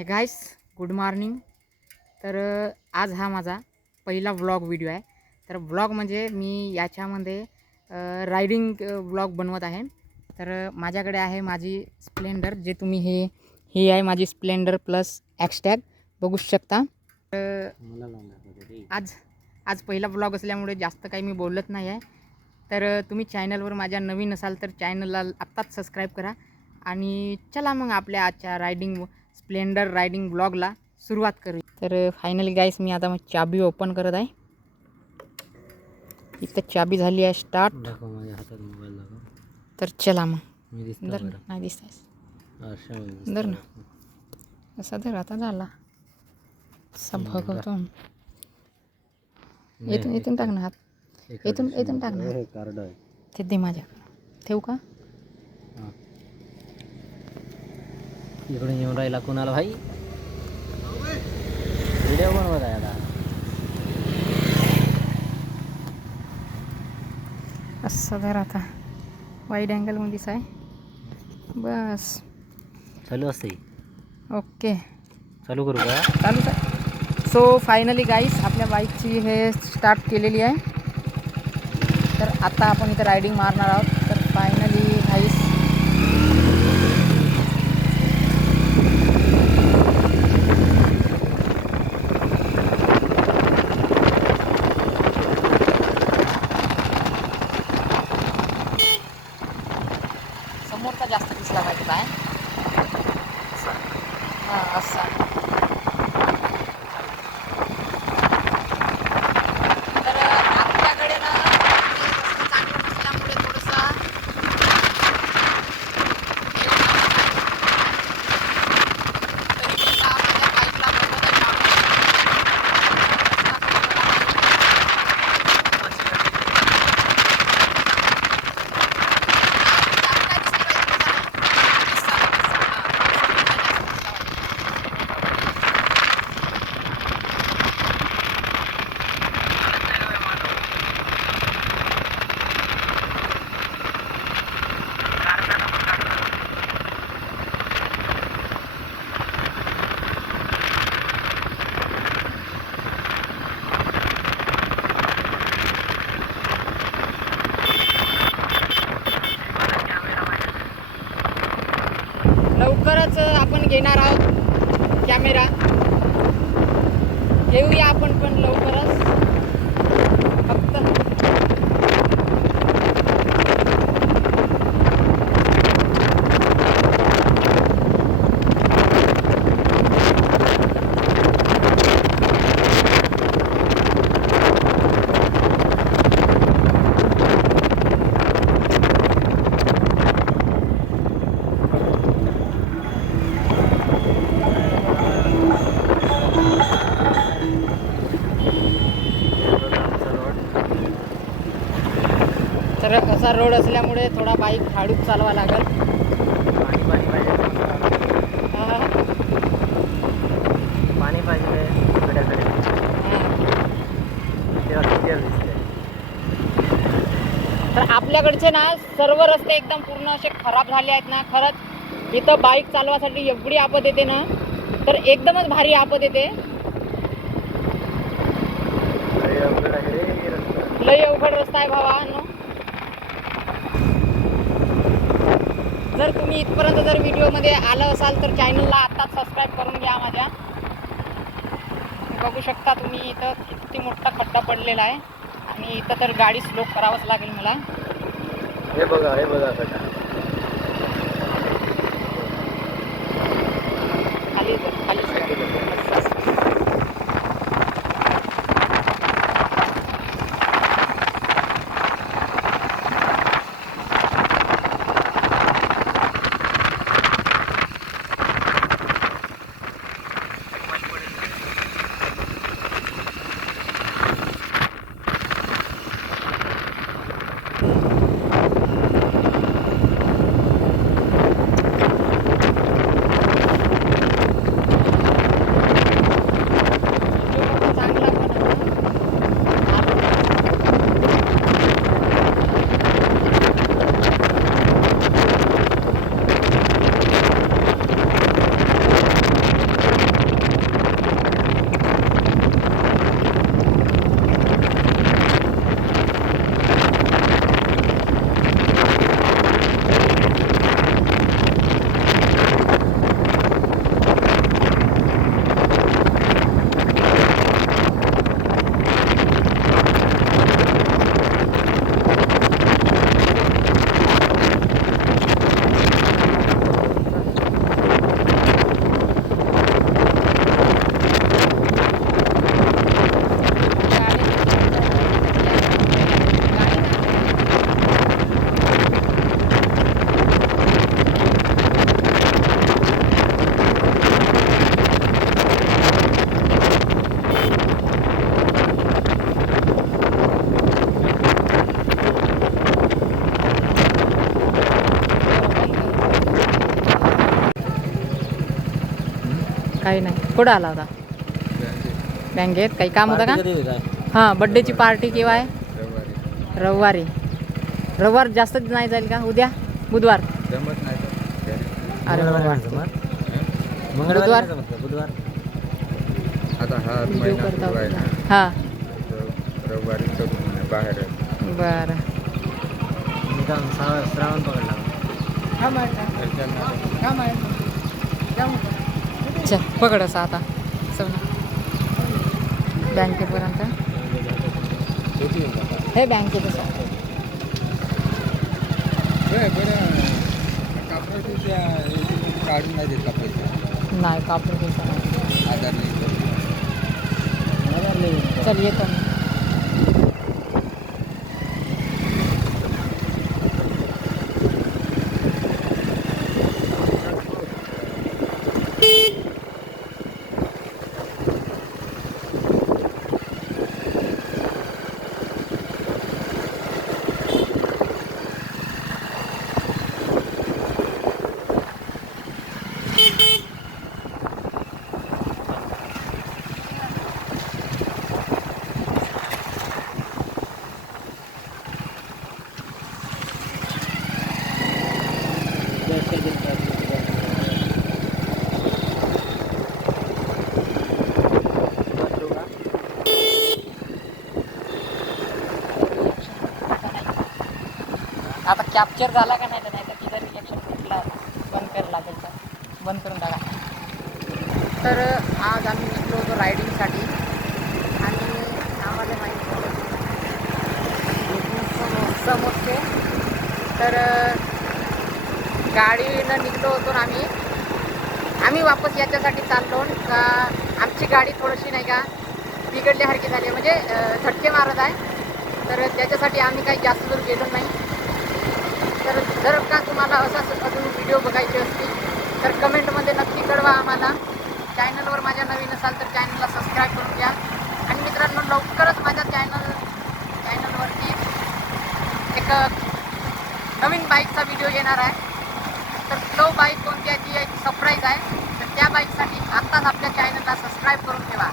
Hey guys, good morning. तर आज हा माझा पहिला व्लॉग व्हिडिओ आहे. तर व्लॉग म्हणजे मी याच्यामध्ये रायडिंग व्लॉग बनवत आहे. तर माझ्याकडे आहे माझी स्प्लेंडर, जे तुम्ही ही आहे माझी स्प्लेंडर प्लस ॲक्सटॅग बघू शकता. आज पहिला व्लॉग असल्यामुळे जास्त काही मी बोलत नाही आहे. तर तुम्ही चॅनलवर माझ्या नवीन असाल तर चॅनलला आत्ताच सबस्क्राईब करा. आणि चला मग आपल्या आजच्या स्प्लेंडर रायडिंग ब्लॉगला सुरुवात करू. तर फायनली गाईस, मी आता मग चाबी ओपन करत आहे. इथं चाबी झाली आहे स्टार्ट. माझ्या हातात मोबाईल दाखव. तर चला मग. दर नाही दिसत दर ना, असा धर आता झाला असा भगवतो. इथून टाक ना हात, इथून टाक ना. कार्ड आहे ते दे माझ्याकडे, ठेवू का? इकडून येऊन राहिला कोणाला भाई? व्हिडिओ बनवत आहे आता. असं धर आता, वाईड अँगलमध्ये दिसाय बस. चालू असते. ओके, चालू करू का? चालूच आहे. सो फायनली गाईस, आपल्या बाईकची हे स्टार्ट केलेली आहे. तर आता आपण इथं रायडिंग मारणार आहोत. तर फायनली गाईस, समोरचा जास्त दिसला पाहिजे काय? हां, असा. तर आपल्याकडे ना चांगलं नसल्यामुळे थोडंसं लवकरच आपण घेणार आहोत कॅमेरा. घेऊया आपण पण लवकरच. फक्त तर असा रोड असल्यामुळे थोडा बाईक हळूच चालवा लागेल. पाणी पाहिजे कड्याकडे. तर आपल्याकडचे ना सर्व रस्ते एकदम पूर्ण असे खराब झाले आहेत ना. खरंच इथं बाईक चालवासाठी एवढी आपत येते ना, तर एकदमच भारी आपत येते. लय अवघड रस्ता आहे भावांनो. जर तुम्ही इथपर्यंत जर व्हिडिओमध्ये आलं असाल तर चॅनलला आत्ताच सबस्क्राईब करून घ्या माझ्या. बघू शकता तुम्ही इथं किती मोठा खड्डा पडलेला आहे. आणि इथं तर गाडी स्लो करावंच लागेल मला. हे बघा खड्डा. खाली काही नाही. कुठं आला होता? बँकेत. काही काम होतं का? पार्टी कधी होत आहे? हां, बड्डेची पार्टी केव्हा आहे? रविवारी. रविवार जास्त नाही जाईल का? उद्या बुधवार. जमत नाही अरे मंगळवारी बाबा. नाही जमत. मंगळवारी बुधवार? नाही जमत का? बुधवार. आता हा व्हिडिओ महिना करता सुरू आहे होता. ना हां, तर रविवारी करून बाहेर आहे. बरं. मी काम श्रावण पकडला. चल पकड असं आता चल बँकेपर्यंत. हे बँकेत असं काढून नाही देत का पैसे नाही कापड पैसा नाही. आधार लिंक चल येतो मी. आता कॅप्चर झाला का नाही तर नाही तर तिथं रिएक्शन कुठला बंद करायला लागेल तर बंद करून टाका. तर आज आम्ही निघलो होतो रायडिंगसाठी आणि आम्हाला माहिती समोरचे तर गाडीनं निघलो होतो ना आम्ही वापस याच्यासाठी चाललो का आमची गाडी थोडीशी नाही का बिघडल्यासारखी झाली म्हणजे झटके मारत आहे. तर त्याच्यासाठी आम्ही काही जास्त दूर गेलो नाही. तर जर का तुम्हाला असाच अजून व्हिडिओ बघायचे असतील तर कमेंटमध्ये नक्की कळवा आम्हाला. चॅनलवर माझ्या नवीन असाल तर चॅनलला सबस्क्राईब करून घ्या. आणि मित्रांनो लवकरच माझ्या चॅनलवरती एक नवीन बाईकचा व्हिडिओ येणार आहे. तर तो बाईक कोणती आहे ती एक सरप्राईज आहे. तर त्या बाईकसाठी आत्ताच आपल्या चॅनलला सबस्क्राईब करून ठेवा.